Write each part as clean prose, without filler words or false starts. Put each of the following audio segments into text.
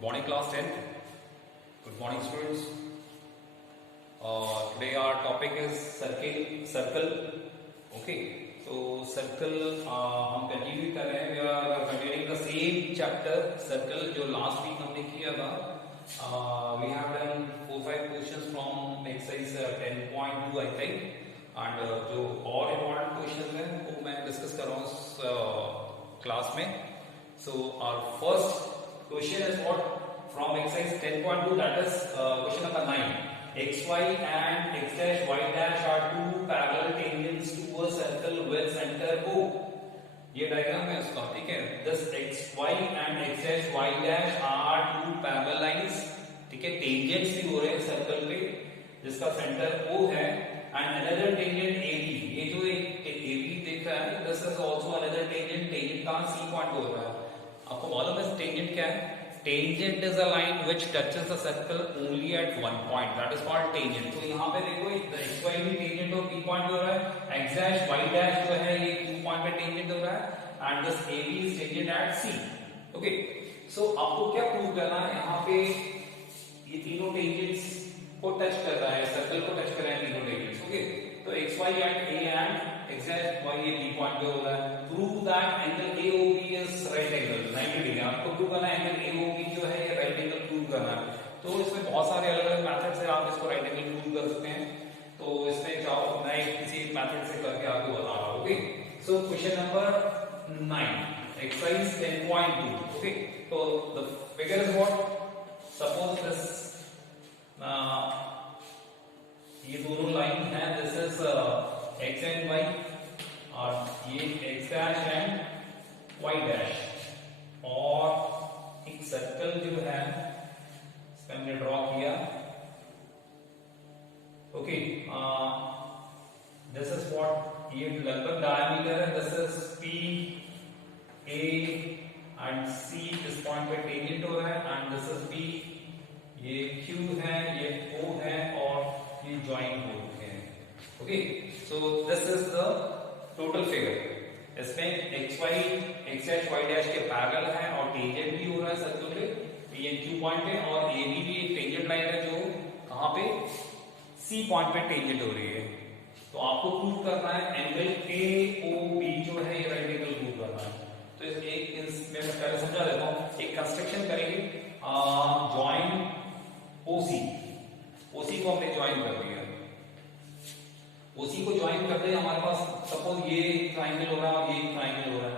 Good morning, class 10th. Good morning, students. Today our topic is circle. Okay. So circle हम continue कर रहे हैं. We are continuing the same chapter circle जो last week हमने किया था. We have done 4-5 questions from exercise 10.2 I think. And जो और important questions हैं वो मैं discuss कर रहा हूँ इस class में. So our first question is what from exercise 10.2, that is question number 9. xy and x dash y dash are two parallel tangents to a circle with center O. ये diagram है उसका, ठीक है. Thus xy and x dash y dash are two parallel lines, ठीक है. Tangents भी हो रहे हैं सर्कल पे जिसका सेंटर O है. And another tangent AB, ये जो एक AB दिख रहा है, this is also another tangent. Tangent कहाँ C पॉइंट हो रहा है. आपको मालूम है टेंजेंट क्या है? Tangent is a line which touches the circle only at one point. That is called tangent. तो यहाँ पे देखो xy भी tangent और P point हो रहा है. x dash y dash जो है ये Q point पे tangent हो रहा है. And this AB is tangent at C. Okay. So आपको क्या प्रूव करना है? यहाँ पे ये तीनों tangents को टच कर रहा है, सर्कल को टच कर रहा है तीनों tangents. Okay. तो xy at A and x dash y ये B point पे हो रहा है. Prove that angle AOB is right angle 90 degree. आपको प्रूव करना है एंगल AOB जो है ये राइट एंगल प्रूव करना है. तो इसमें बहुत सारे अलग अलग मेथड से आप इसको राइट एंगल प्रूव कर सकते हैं. तो इसमें जाओ, मैं किसी मेथड से करके आपको बता रहा हूँ. Okay. So question number 9 exercise 10.2. Okay. तो the figure is what, suppose this ये दोनों लाइन है, this is x and y और ये x dash and y dash, और एक सर्कल जो है इसका हमने ड्रॉ किया. ओके. दिस इज व्हाट, ये लगभग डायमीटर है. This is P A and C इस पॉइंट पे टेंजेंट हो रहा है. एंड दिस इज B, ये Q है, ये O है और ये ज्वाइन हो रहे हैं. Okay. So this is the total figure. इसमें x dash y dash के पैरेलल है और टेंजेंट भी हो रहा है सर्कल पे ये Q पॉइंट पे, और AB भी एक टेंजेंट लाइन है जो कहां पे C पॉइंट पे टेंजेंट हो रही है. तो आपको प्रूव करना है एंगल AOB जो है ये राइट एंगल प्रूव करना है. तो मैं पहले समझा देता हूं. एक कंस्ट्रक्शन करेंगे, जॉइन OC को हमने ज्वाइन कर दिया. OC को ज्वाइन करते हैं हमारे पास सपोज ये ट्राइंगल हो रहा है और ये ट्राइंगल हो रहा है.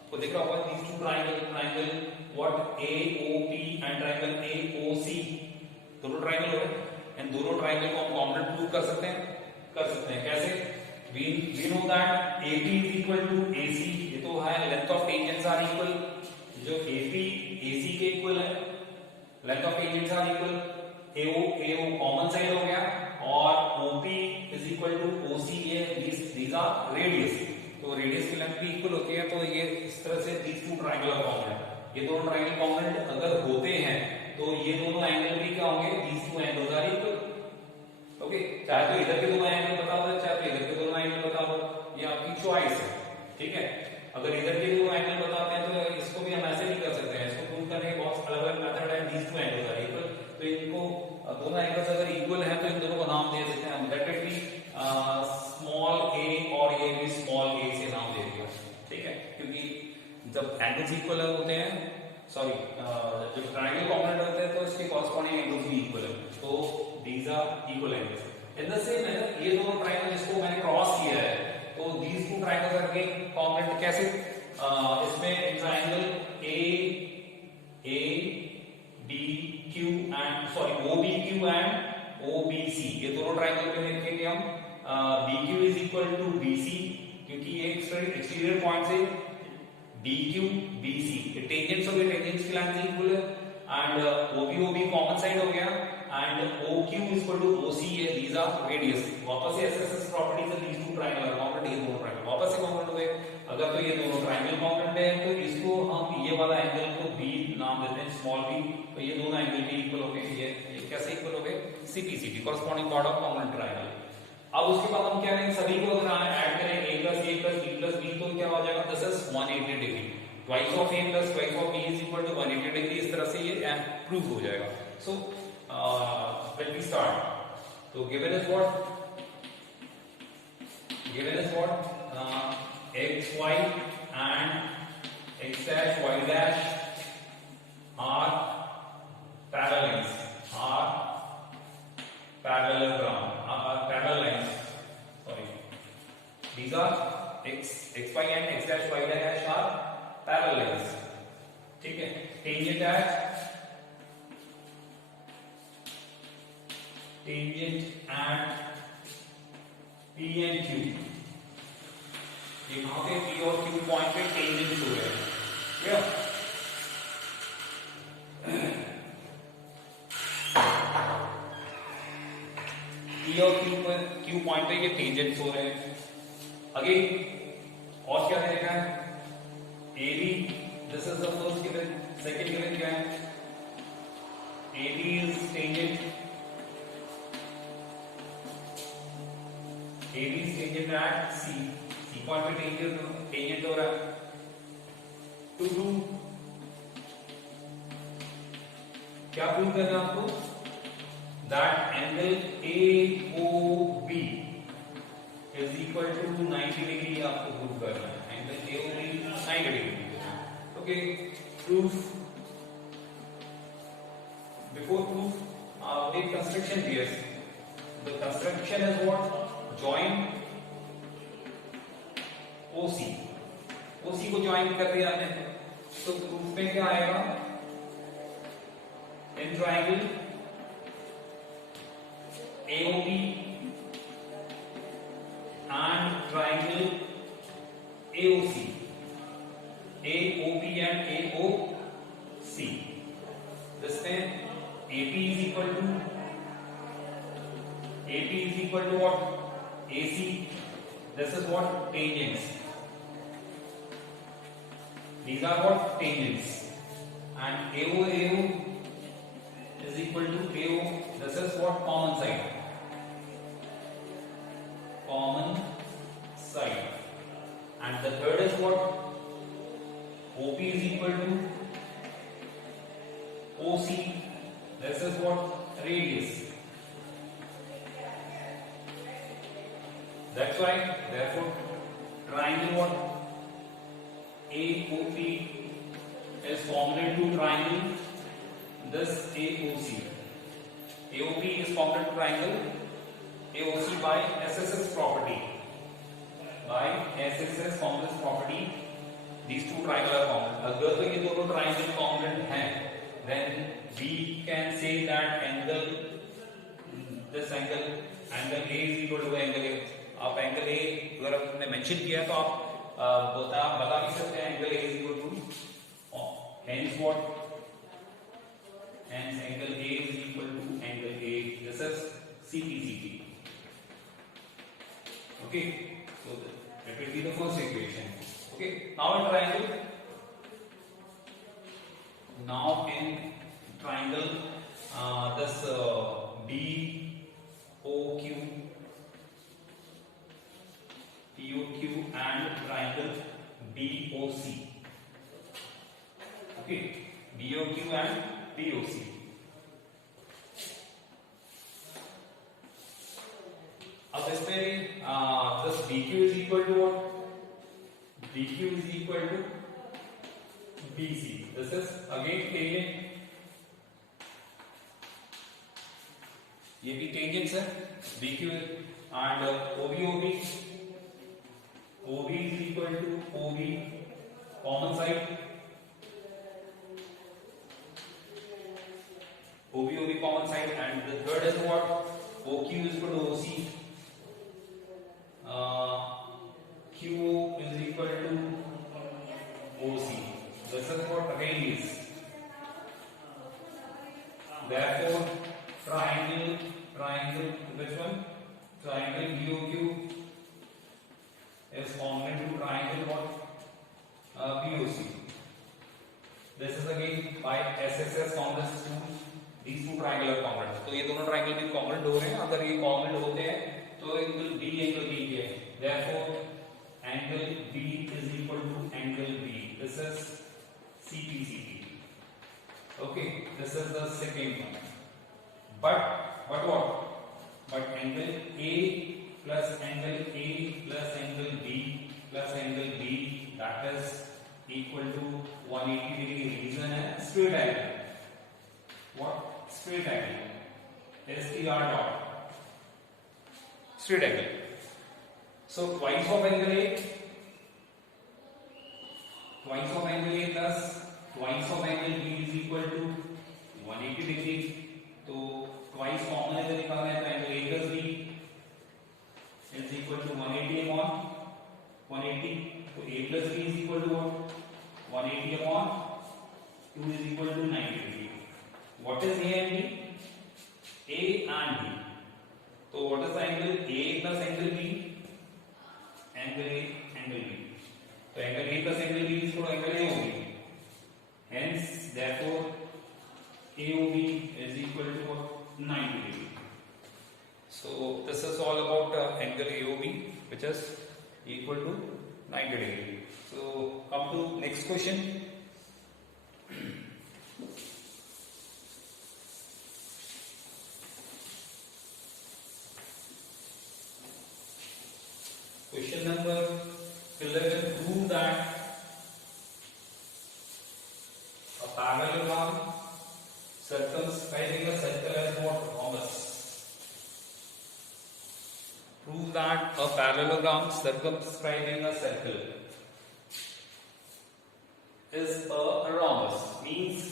आपको दिख रहा होगा these two triangle what AOP and triangle AOC दोनों ट्राइंगल हो रहे हैं. इन दोनों ट्राइंगल को हम कॉम्प्लीट प्रूव कर सकते हैं. कैसे? we know that AP is equal to AC. ये तो है length of tangents are equal. जो AP AC के इक्वल है, length of tangents are equal. AO common side हो गया और OP is equal to OC. ये these are radius. तो रेडियस की लेंथ भी इक्वल होती है. तो ये इस तरह से these two triangle are common. ये दोनों ट्रायंगल कॉम्पोनेंट अगर होते हैं तो ये दोनों एंगल भी क्या होंगे? these two angles are equal. Okay. चाहे तो इधर के दोनों एंगल बता दो, चाहे तो इधर के दोनों एंगल बता दो, ये आपकी चॉइस है. ठीक है. अगर इधर के दोनों एंगल बताते हैं तो इसको भी हम ऐसे नहीं कर सकते हैं. इसको प्रूव करने के बहुत अलग अलग मेथड है. these two angles are equal. तो इनको दोनों एंगल्स अगर इक्वल हैं तो इन दोनों को नाम दे सकते हैं हम. Let it be small a और ये भी स्मॉल a से नाम दे दिया. ठीक है. क्योंकि जब एंगल्स इक्वल होते हैं, सॉरी जब ट्रायंगल कॉम्पोनेंट होते हैं तो इसके कॉरस्पॉन्डिंग एंगल्स भी इक्वल है. तो these are equal angles. In the same manner ये दोनों ट्रायंगल जिसको मैंने क्रॉस किया है, तो these two triangles are again component. कैसे? इसमें triangle ADQ and sorry OBQ and OBC, ये दोनों ट्रायंगल पे लिखेंगे हम BQ is equal to BC, क्योंकि ये एक्सटीरियर पॉइंट से DQ BC ये टेंजेंट्स हो गए, टेंजेंट्स की लेंथ इक्वल है. एंड OB कॉमन साइड हो गया. And OQ is equal to OC, ये these are radius. वापस से SSS प्रॉपर्टीज है. these two triangle are component. ये दोनों ट्रायंगल वापस से कॉम्पोनेंट हो गए. अगर तो ये दोनों ट्रायंगल कॉम्पोनेंट है तो इसको हम ये वाला एंगल को B नाम देते हैं, स्मॉल b. तो ये दोनों एंगल भी इक्वल हो गए. ये कैसे इक्वल हो गए? CPCT corresponding part of component triangle. अब उसके बाद हम क्या करेंगे? सभी को अगर ऐड करें a plus a plus b plus b तो क्या हो जाएगा? This is 180 degree. twice of a plus twice of b is equal to 180 degree. इस तरह से ये एंड प्रूव हो जाएगा. So let me start. तो given is what, given is what, x y and x dash y dash are parallels, are parallelogram, are parallel lines, sorry, these are x y and x dash y dash are parallel lines. ठीक है. tangent at P and Q, ये कहां पे P और Q point पे tangent हो रहे हैं. क्लियर. P और Q पॉइंट पे ये टेंजेंट हो रहे हैं. अगेन और क्या रहेगा, AB, this is the first given. Second given क्या है, AB is tangent, AB is tangent at C. C point पे टेंजेंट हो रहा है. टू टू क्या प्रूव करना है आपको, that angle AOB is equal to 90 degree आपको प्रूव करना है. Angle AOB 90 degree. Okay. Proof. Before proof एक कंस्ट्रक्शन दिया है. The construction is what, join OC. OC को ज्वाइन कर दिया आपने, तो प्रूफ में क्या आएगा, in triangle AOB and triangle AOC, AOB and AOC, जिसमें AP is equal to what, AC. This is what, tangents. These are what, tangents. And AO is equal to AO. This is what, common side. Common side. And the third is what, OP is equal to OC. This is what, radius. That's why, therefore, triangle what, AOP is formed into triangle this AOC. AOP is formed into triangle AOC by SSS property. By SSS congruence property, these two triangles are congruent. अगर तो ये दोनों triangle congruent हैं, then we can say that angle, this angle A is equal to angle A. आप angle A अगर आपने mention किया है तो आप बता भी सकते हैं angle A is equal to, hence what, hence angle A is equal to angle A. This is CPCP. Okay. So let it be the first equation. Okay. Now in triangle, this BOQ, POQ and triangle BOC. Okay, BOQ and POC. अब इसमें this BQ is equal to what? BQ is equal to BC. This is again tangent. ये भी tangents है. BQ and OB. OB is equal to OB, common side. OB common side, and the third is what? OQ is equal to OC. QO is equal to OC. This is what radius. Therefore, triangle, which one? Triangle BOQ is congruent to triangle what? POC. This is again by SSS congruence to these two triangle are congruent. तो ये दोनों triangle भी congruent हो रहे हैं. अगर ये congruent होते हैं तो angle B है. Therefore, angle B is equal to angle B. This is CPCP. Okay, this is the second one. But what? But angle A plus angle A plus angle B plus angle B, that is equal to 180 degree. Reason है straight angle. What? Straight angle. STR dot. Straight angle. So twice of angle A, twice of angle A plus twice of angle B is equal to 180 degree. तो twice common इधर निकालना है, तो angle A plus B is equal to 180 upon 180. तो A plus B is equal to what? 180 upon 2 is equal to 90 degree. What is A and B? A and B. So what is the angle A plus angle B? Angle A, angle B. So angle A plus angle B is equal to angle AOB. Hence, therefore, AOB is equal to 90 degree. So this is all about angle AOB, which is equal to 90 degree. So come to next question. Question number 11. Prove that a parallelogram circumscribing a circle as what? Rhombus. Prove that a parallelogram circumscribing a circle is a rhombus. Means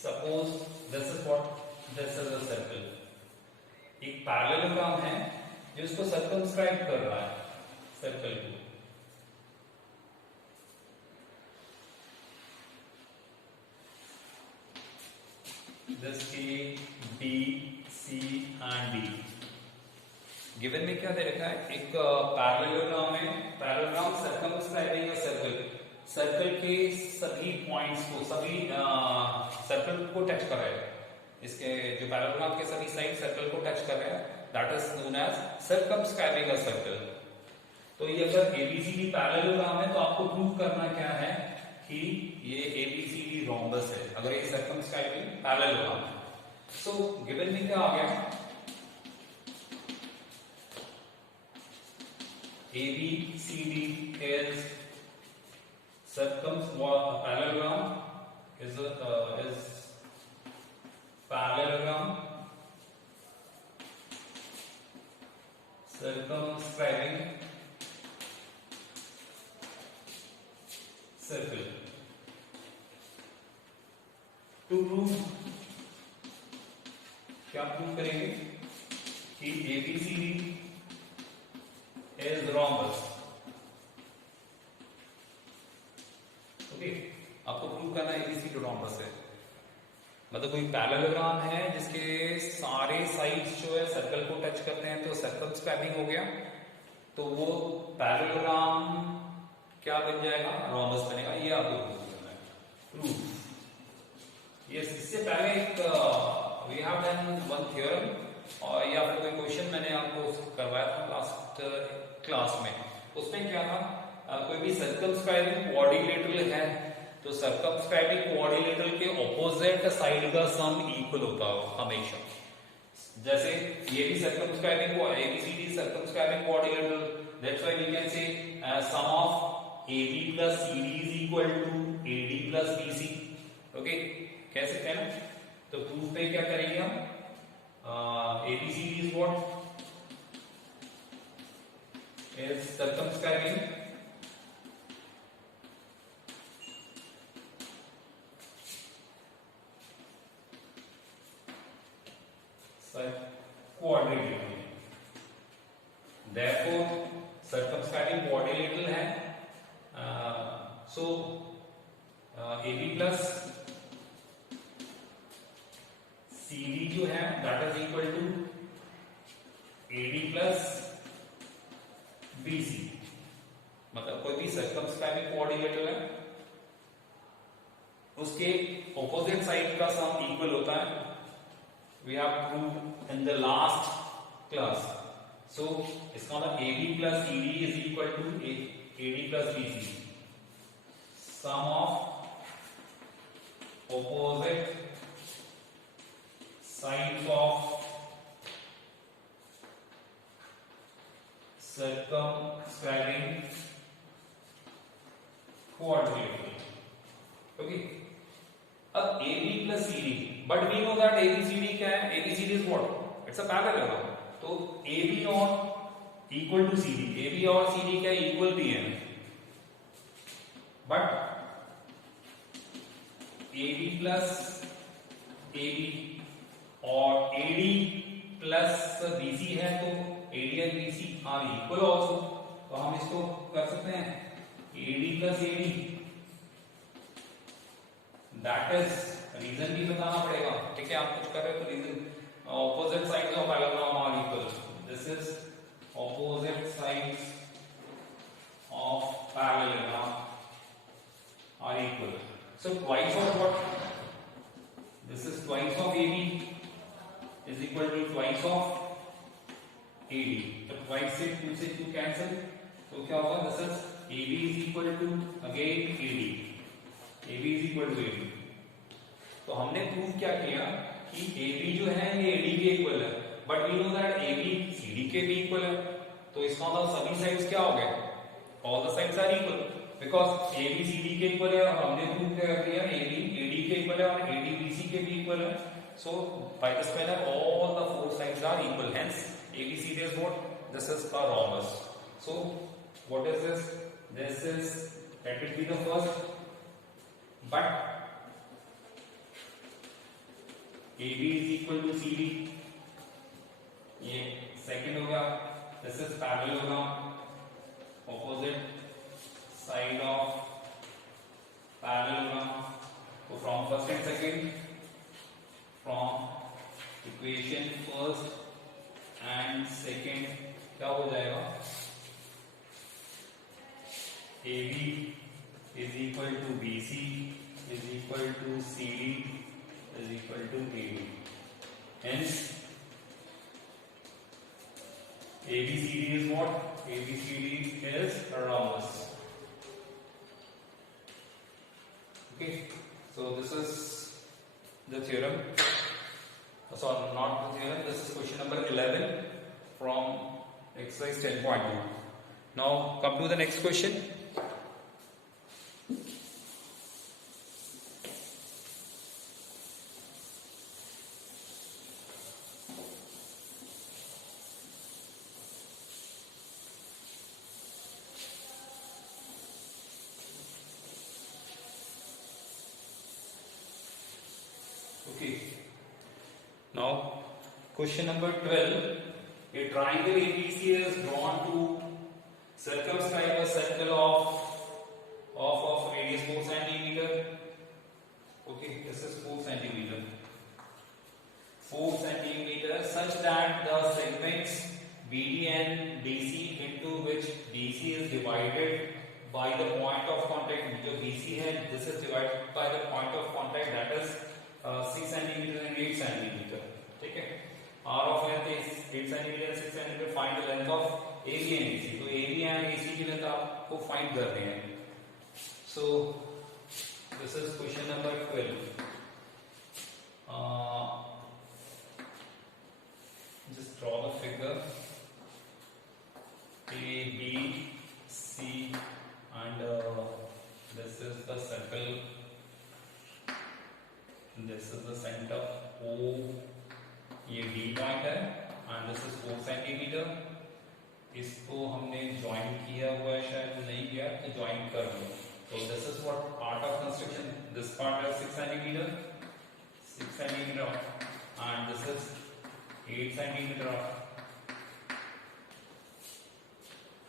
suppose this is what? This is a circle. एक parallelogram है जो इसको circumscribe कर रहा है circle को. This A, B, C and D. Given में क्या दे रखा है? एक पैरेललोग्राम है. Parallelogram circumscribing a circle. Circle के सभी पॉइंट्स को, सभी सर्कल को टच कर रहा है. इसके जो पैरेललोग्राम के सभी साइड सर्कल को टच कर रहे हैं, that is known as circumscribing a circle. तो ये अगर ABCD पैरेललोग्राम है तो आपको प्रूव करना क्या है कि ये ABCD रोम्बस है, अगर ये सर्कमस्क्राइबिंग पैरेललोग्राम है. सो गिवन में क्या आ गया? ABCD is parallelogram is parallelogram circumscribing circle. To prove, क्या प्रूव करेंगे कि ABCD is rhombus. ओके, आपको प्रूव करना है ABCD rhombus है. मतलब कोई पैरेललोग्राम है जिसके सारे साइड्स जो है सर्कल को टच करते हैं तो सर्कमस्क्राइबिंग हो गया, तो वो पैरेललोग्राम क्या बन जाएगा? रोम्बस बनेगा. ये आपको प्रूव करना है. प्रूफ. यस, इससे पहले एक we have done one theorem, और या फिर कोई क्वेश्चन मैंने आपको करवाया था लास्ट क्लास में. उसमें क्या था? कोई भी सर्कमस्क्राइबिंग क्वाड्रिलेटरल है तो सर्कमस्क्राइबिंग क्वाड्रिलेटरल के ऑपोजिट साइड का सम इक्वल होता हो हमेशा. जैसे ये भी सर्कमस्क्राइबिंग को ABCD circumscribing quadrilateral, that's why we can say sum of AB plus CD is equal to AD plus BC. Okay, कह सकते हैं ना. तो प्रूफ पे क्या करेंगे हम? ABCD is what? Is circumscribing quadrilateral. Therefore, circumscribing quadrilateral है. So AB plus CD जो है that is equal to AD plus BC. मतलब कोई भी सर्कमस्क्राइबिंग क्वाड्रिलेटरल है उसके ऑपोजिट साइड का सम इक्वल होता है. We have proved in the last class. So इसका मतलब AB plus CD is equal to AD plus BC. sum of opposite sides of circumscribing quadrilateral. Okay. अब AB plus CD, but we know that ABCD क्या है? ABCD is what? It's a parallelogram. तो AB और equal to CD, AB और CD क्या equal भी है, but AB plus AB और AD plus BC है, तो AD and BC are equal also. तो हम इसको कर सकते हैं AD plus AD, that is reason भी बताना पड़ेगा, ठीक है? आप कुछ कर रहे हो तो reason, opposite sides of parallelogram are equal. This is opposite sides of parallelogram are equal. So twice of what? This is twice of AB is equal to twice of AD. So twice से 2 से 2 cancel, तो क्या होगा? This is AB is equal to again AD. AB is equal to AD. तो हमने prove क्या किया कि AB जो है ये AD के इक्वल है, but we know that AB CD के भी इक्वल है, तो इसका मतलब सभी साइड्स क्या हो गए? All the sides are equal, because AB CD के इक्वल है और हमने प्रूव क्या किया AB AD के इक्वल है और AD BC के भी इक्वल है. So by this manner all the four sides are equal, hence ABCD is what? This is a rhombus. So what is this? This is, let it be the first, but AB is equal to CD, ये second हो गया. This is parallelogram, opposite side of parallelogram. So from first and second, from equation first and second क्या हो जाएगा? AB is equal to BC is equal to CD is equal to AD. Hence ABCD is what? ABCD is a rhombus. Okay, so this is the theorem. Sorry, not the theorem. This is question number 11 from exercise 10.2. Now come to the next question. Okay. Now, question number 12. A triangle ABC is drawn to circumscribe a circle of radius 4 centimeter. Okay, this is 4 centimeter. 4 centimeter, such that the segments BD and DC into which DC is divided by the point of contact. जो BC है, this is divided by the point of contact, that is 6 centimeter and 8 centimeter. ठीक है? R of length is 8 centimeter and 6 centimeter. Find the length of AB and AC. तो AB and AC की length आपको find करनी है. So this is question number 12. Just draw the figure. A, B, C, and this is the circle. This is the center O. ये D point है and this is 4 centimeter. इसको हमने join किया हुआ है, शायद नहीं किया तो join कर लो. So this is what part of construction. This part is 6 centimeter, and this is 8 centimeter.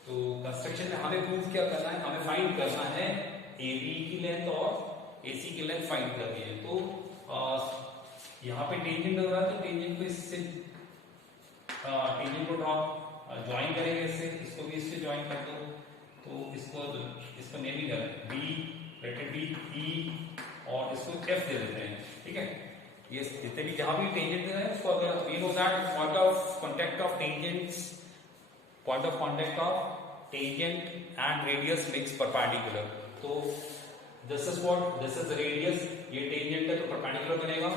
तो कंस्ट्रक्शन में हमें प्रूफ क्या करना है? हमें फाइंड करना है AB की लेंथ और AC की लेंथ फाइंड करनी है. तो यहाँ पे टेंजेंट लग रहा है, तो टेंजेंट को इससे टेंजेंट को ड्रॉ ज्वाइन करेंगे इससे, इसको भी इससे ज्वाइन कर दो. तो इसको नेम ही करें B, let it be E और इसको F दे देते हैं. ठीक है? ये जितने भी जहां भी टेंजेंट है उसको अगर we know that point of contact of tangents, point of contact of tangent and radius makes perpendicular. तो this is what, this is radius, ये टेंजेंट है तो परपेंडिकुलर बनेगा,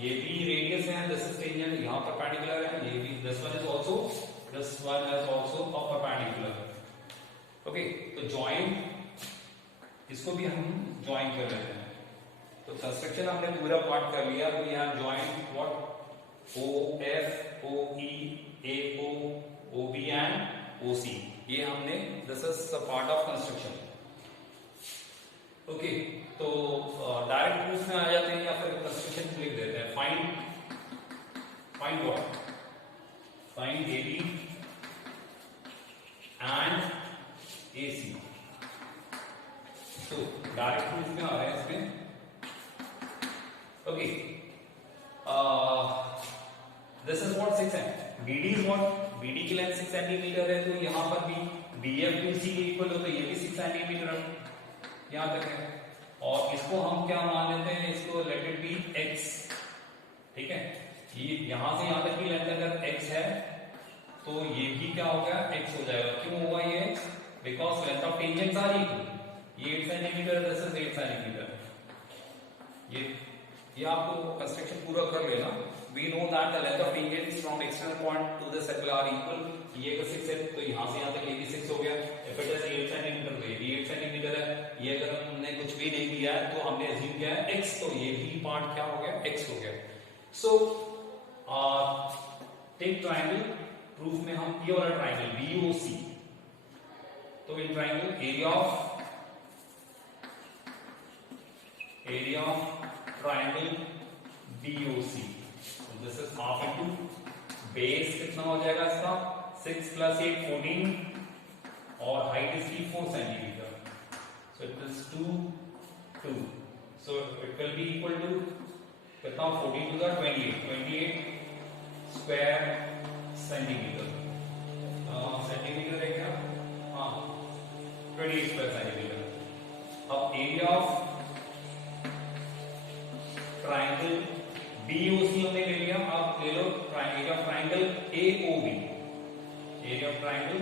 ये भी रेडियस है, दिस इज टेंजेंट, यहां परपेंडिकुलर है, ये भी, this one is also a perpendicular. Okay, तो जॉइन, इसको भी हम ज्वाइन कर लेते हैं। तो कंस्ट्रक्शन हमने पूरा पार्ट कर लिया, तो यहां join what, OF, OE, AO, OB and OC, ये हमने, this is the part of construction. Okay, तो डायरेक्ट प्रूफ में आ जाते हैं या फिर कंस्ट्रक्शन लिख देते हैं। Find what, find AB and AC। तो डायरेक्ट प्रूफ में आ रहे हैं इसमें। ओके, दिस इज व्हाट 6 है, BD इज व्हाट, BD की लेंथ 6 सेंटीमीटर है, तो यहां पर भी BF भी C के इक्वल हो, तो ये भी 6 सेंटीमीटर यहां तक है। और इसको हम क्या मान लेते हैं, इसको लेट इट बी x, ठीक है, ये यहां से यहां तक की लेंथ अगर x है तो ये भी क्या हो गया, x हो जाएगा। क्यों होगा ये x, because length of tangents are equal, ये 8 सेंटीमीटर, दिस इज 8 सेंटीमीटर। ये आपको कंस्ट्रक्शन पूरा कर लेना। We know that the length of tangents from external point to the circle are equal, ये अगर 6 है तो यहां से यहां तक ये भी 6 हो गया, इफ इट इज 8 सेंटीमीटर तो ये भी 8 सेंटीमीटर है। ये अगर हमने कुछ भी नहीं दिया है तो हमने अज्यूम किया है x, तो ये भी पार्ट क्या हो गया, x हो गया। सो टेक ट्रायंगल, प्रूफ में हम ये वाला ट्रायंगल BOC, तो in triangle area of triangle BOC, this is half into base, कितना हो जाएगा इसका, 6 + 8 14, और हाइट इसकी 4 centimetre, so it is 2, so it will be equal to कितना, 14 to the 28 square centimetre, centimetre है क्या, हाँ 28 स्क्वायर सेंटीमीटर। अब एरिया ऑफ ट्रायंगल BOC हमने ले लिया, अब ले लो area of triangle AOB, area of triangle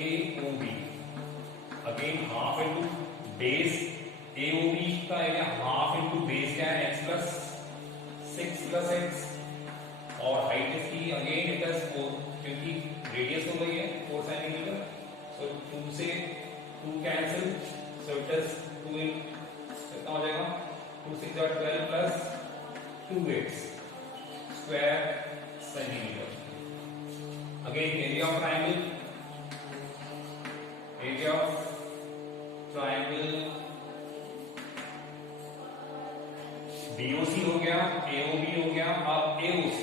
AOB, again half into base, AOB का एरिया हाफ इनटू बेस क्या है, x प्लस 6 प्लस x, और हाइट इसकी अगेन इट इज 4, क्योंकि रेडियस हो गई है 4 सेंटीमीटर, सो 2 से 2 कैंसिल, सो इट इज 2 इन, कितना हो जाएगा, 2 6 12 plus 2x square centimetre. Again area of triangle BOC हो गया, AOB हो गया, अब AOC,